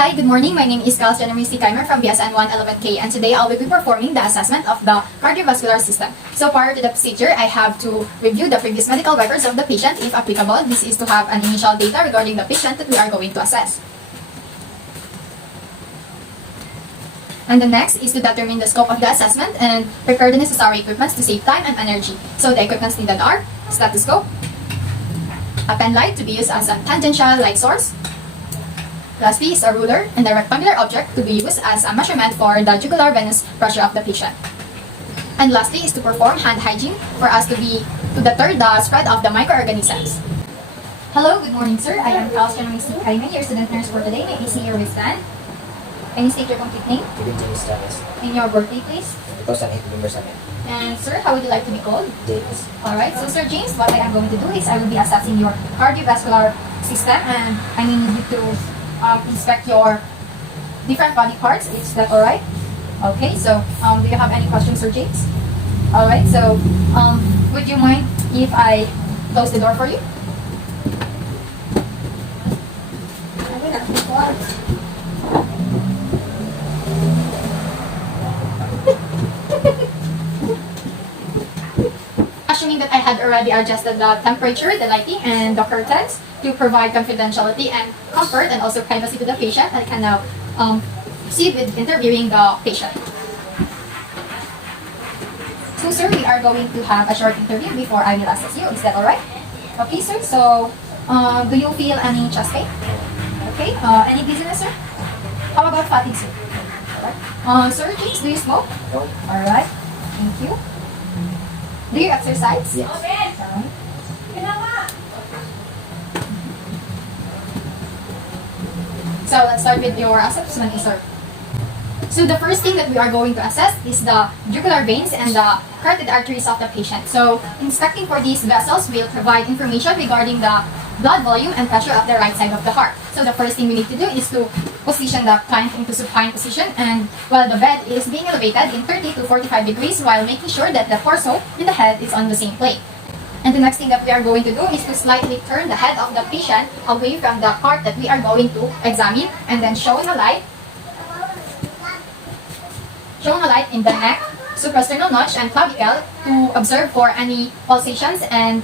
Hi, good morning. My name is Jahnna Cayme from BSN 111K, and today I'll be performing the assessment of the cardiovascular system. So prior to the procedure, I have to review the previous medical records of the patient if applicable. This is to have an initial data regarding the patient that we are going to assess. And the next is to determine the scope of the assessment and prepare the necessary equipment to save time and energy. So the equipments needed are stethoscope, a pen light to be used as a tangential light source. Lastly is a ruler and a rectangular object to be used as a measurement for the jugular venous pressure of the patient. And lastly is to perform hand hygiene for us to deter the spread of the microorganisms. Hello, good morning sir. I am Jahnna Cayme, your student nurse for today. May I see your wristband? Can you state your complete name? And your birthday please? 2008 November 7. And sir, how would you like to be called? James. Alright, so Sir James, what I am going to do is I will be assessing your cardiovascular system, and I may need you to inspect your different body parts. Is that alright? Okay, so do you have any questions, Sir James? Alright, so would you mind if I close the door for you? Assuming that I had already adjusted the temperature, the lighting, and the curtains to provide confidentiality and comfort and also privacy to the patient, I can now proceed with interviewing the patient. So sir, we are going to have a short interview before I will assess you. Is that alright? Okay sir, so do you feel any chest pain? Okay, any dizziness sir? How about fatigue sir? Alright. Sir James, do you smoke? No. Alright, thank you. Do you exercise? Yes. Alright. So let's start with your assessment, sir. So the first thing that we are going to assess is the jugular veins and the carotid arteries of the patient. So inspecting for these vessels will provide information regarding the blood volume and pressure of the right side of the heart. So the first thing we need to do is to position the client into supine position, and while the bed is being elevated in 30 to 45 degrees while making sure that the torso and the head is on the same plane. And the next thing that we are going to do is to slightly turn the head of the patient away from the part that we are going to examine, and then showing a light in the neck, suprasternal notch, and clavicle to observe for any pulsations and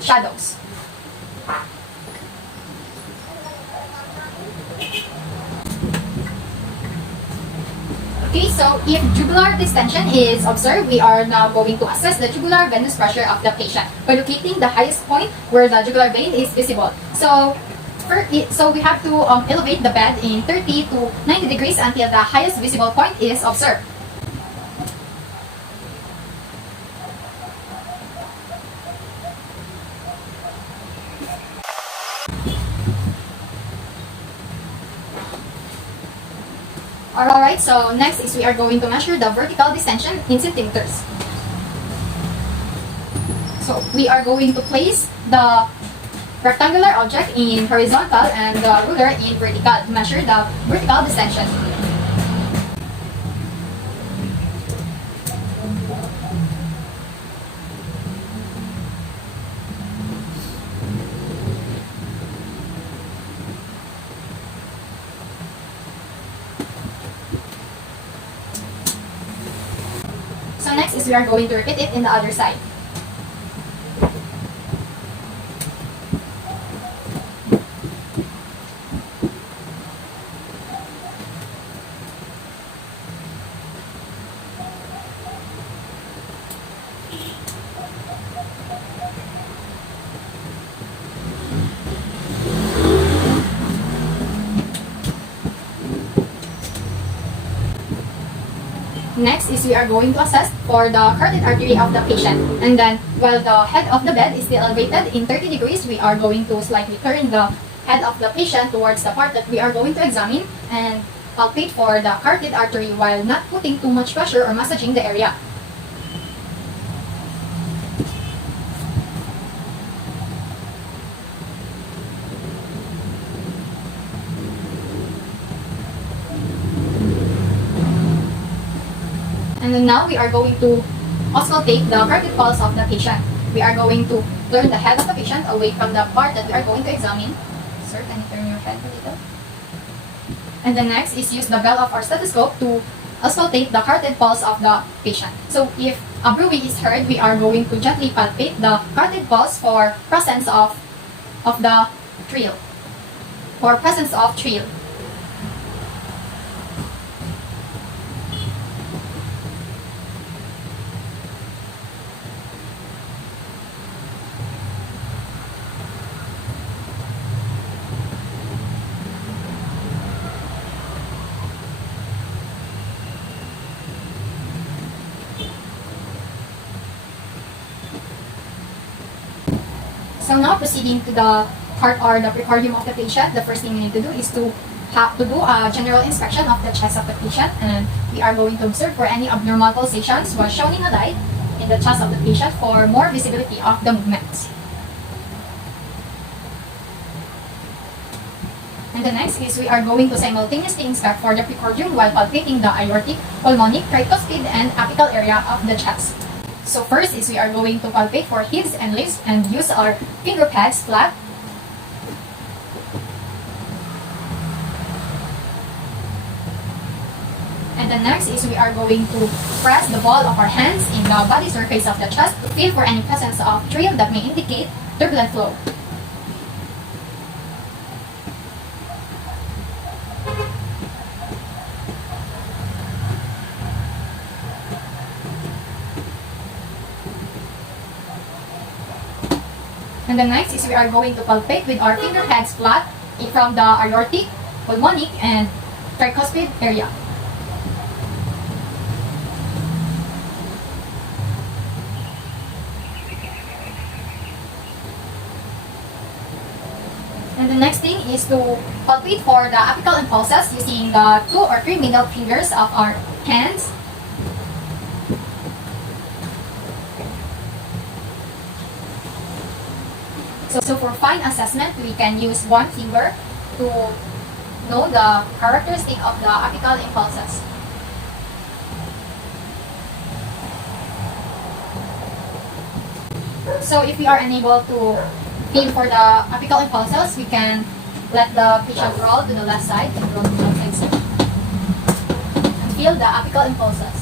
shadows. Okay, so if jugular distension is observed, we are now going to assess the jugular venous pressure of the patient by locating the highest point where the jugular vein is visible. So we have to elevate the bed in 30 to 90 degrees until the highest visible point is observed. Alright, so next is we are going to measure the vertical distension in centimeters. So we are going to place the rectangular object in horizontal and the ruler in vertical to measure the vertical distension. So next is we are going to repeat it in the other side. Next is we are going to assess for the carotid artery of the patient. And then while the head of the bed is still elevated in 30 degrees, we are going to slightly turn the head of the patient towards the part that we are going to examine and palpate for the carotid artery while not putting too much pressure or massaging the area. And then now we are going to auscultate the carotid pulse of the patient. We are going to turn the head of the patient away from the part that we are going to examine. Sir, can you turn your head a little? And the next is use the bell of our stethoscope to auscultate the heart and pulse of the patient. So if a bruit is heard, we are going to gently palpate the heart and pulse for presence of the trill. For presence of trill. So now proceeding to the heart or the precardium of the patient, the first thing we need to do is to do a general inspection of the chest of the patient, and we are going to observe for any abnormal pulsations while shining a light in the chest of the patient for more visibility of the movements. And the next is we are going to simultaneously inspect for the precardium while palpating the aortic, pulmonic, tricuspid, and apical area of the chest. So first is we are going to palpate for hips and legs and use our finger pads flat. And the next is we are going to press the ball of our hands in the body surface of the chest to feel for any presence of trill that may indicate turbulent flow. And the next is we are going to palpate with our finger pads flat from the aortic, pulmonic, and tricuspid area. And the next thing is to palpate for the apical impulses using the 2 or 3 middle fingers of our hands. So for fine assessment, we can use one finger to know the characteristic of the apical impulses. So if we are unable to feel for the apical impulses, we can let the patient roll to the left side and roll to the left side and feel the apical impulses.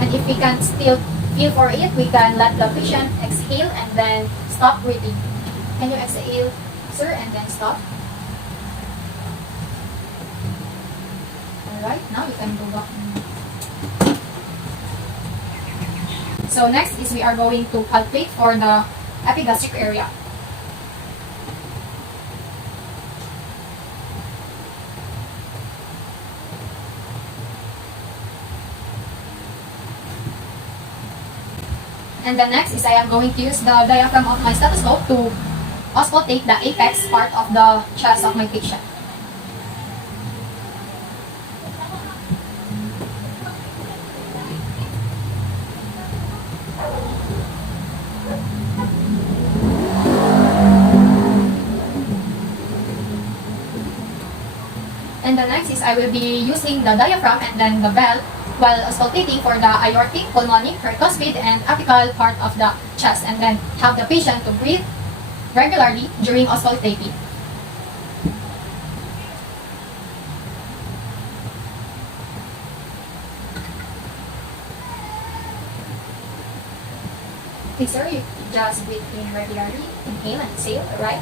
And if we can still feel for it, we can let the patient exhale and then stop breathing. Can you exhale, sir, and then stop? Alright, now you can go back. So next is we are going to palpate for the epigastric area. And the next is I am going to use the diaphragm of my stethoscope to auscultate the apex part of the chest of my patient. And the next is I will be using the diaphragm and then the bell while auscultating for the aortic, pulmonic, tricuspid, and apical part of the chest, and then have the patient to breathe regularly during auscultating. Okay, sir, you just breathe in regularly, inhale and exhale, alright?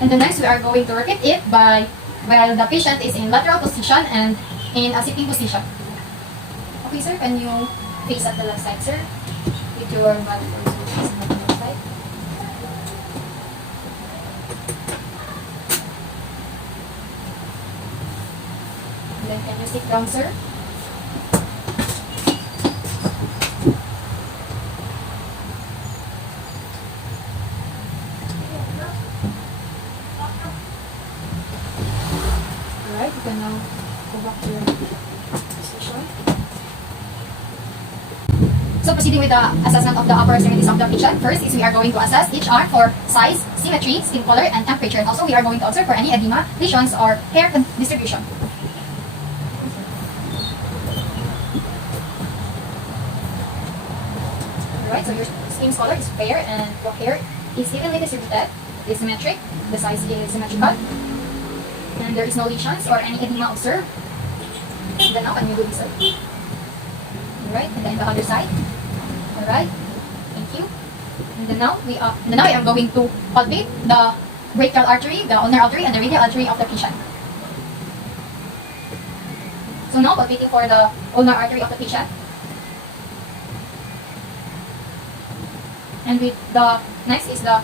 And the next we are going to repeat it while the patient is in lateral position and in a sitting position. Okay, sir, can you face at the left side, sir? With your body facing at the left side. And then can you sit down, sir? Alright, you can now go back to your position. So So proceeding with the assessment of the upper extremities of the patient, first is we are going to assess each arm for size, symmetry, skin color, and temperature. And also we are going to observe for any edema, lesions, or hair distribution. Alright, so your skin color is fair and your hair is evenly distributed, is symmetric, the size is symmetrical, and there is no lesions or any edema observed. And then now can you do this? Alright, and then the other side. Alright, thank you. And then now we am going to palpate the brachial artery, the ulnar artery, and the radial artery of the patient. So now palpating for the ulnar artery of the patient. And with the next is the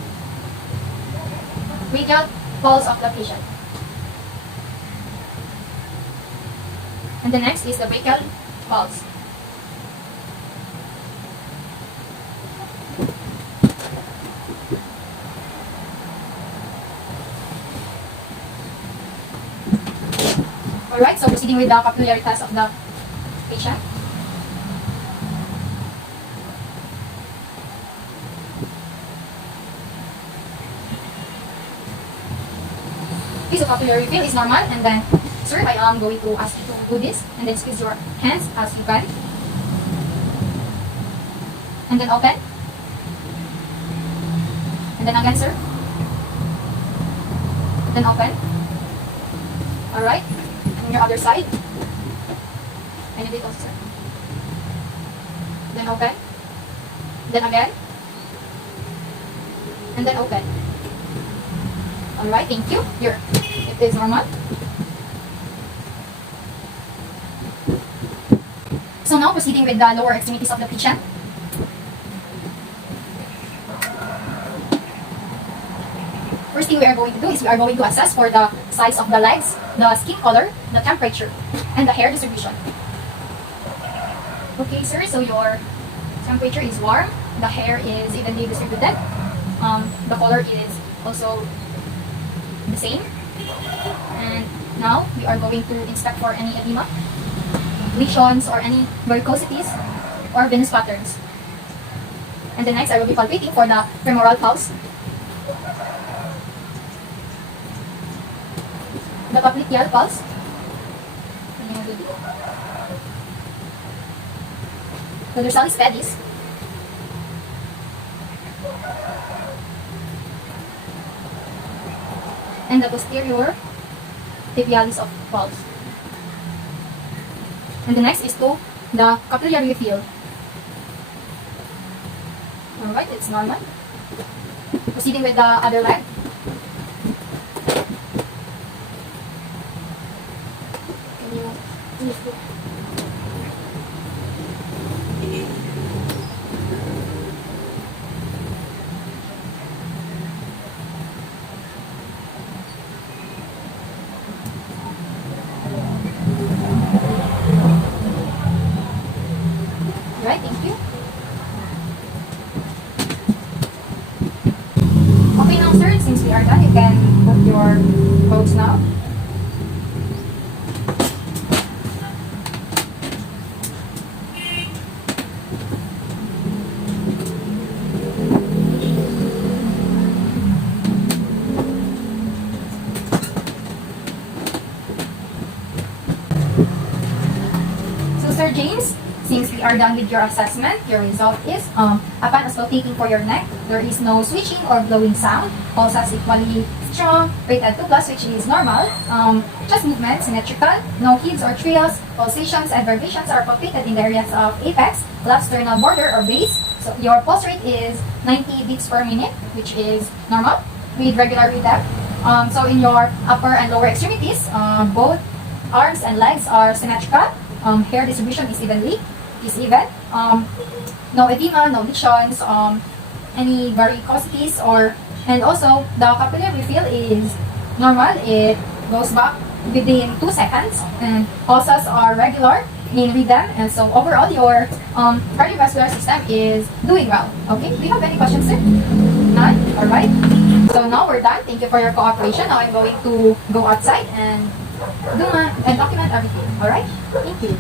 radial pulse of the patient. And the next is the brachial pulse. Alright, so proceeding with the capillary test of the patient. Okay, so capillary fill is normal, and then, sir, I am going to ask you to do this, and then squeeze your hands as you can. And then open. And then again, sir. Then open. Alright. And your other side. And you did also, sir. Then open. Then again. And then open. Alright, thank you. Here. It is normal. So now proceeding with the lower extremities of the patient. First thing we are going to do is we are going to assess for the size of the legs, the skin color, the temperature, and the hair distribution. Okay, sir, so your temperature is warm, the hair is evenly distributed, the color is also the same. And now we are going to inspect for any edema, lesions, or any varicosities or venous patterns. And then next I will be palpating for the femoral pulse, the popliteal pulse, the dorsalis pedis, and the posterior tibialis of pulse. And the next is to the capillary field. Alright, it's normal. Proceeding with the other leg. Can you lift it? Alright, thank you. Okay now, sir, since we are done, you can put your coats now. So, Sir James, since we are done with your assessment, your result is, upon auscultating for your neck, there is no switching or blowing sound. Pulses equally strong, rated 2+, which is normal. Chest movement, symmetrical, no heaves or trills. Pulsations and vibrations are palpated in the areas of apex, left sternal border or base. So your pulse rate is 90 beats per minute, which is normal, with regular rhythm. So in your upper and lower extremities, both arms and legs are symmetrical. Hair distribution is even. No edema, no lesions, any varicosities, and also the capillary fill is normal. It goes back within 2 seconds, and pulses are regular in rhythm, and so overall your cardiovascular system is doing well. Okay, do you have any questions, sir? None? Alright. So now we're done. Thank you for your cooperation. Now I'm going to go outside and document everything. Alright? Thank you.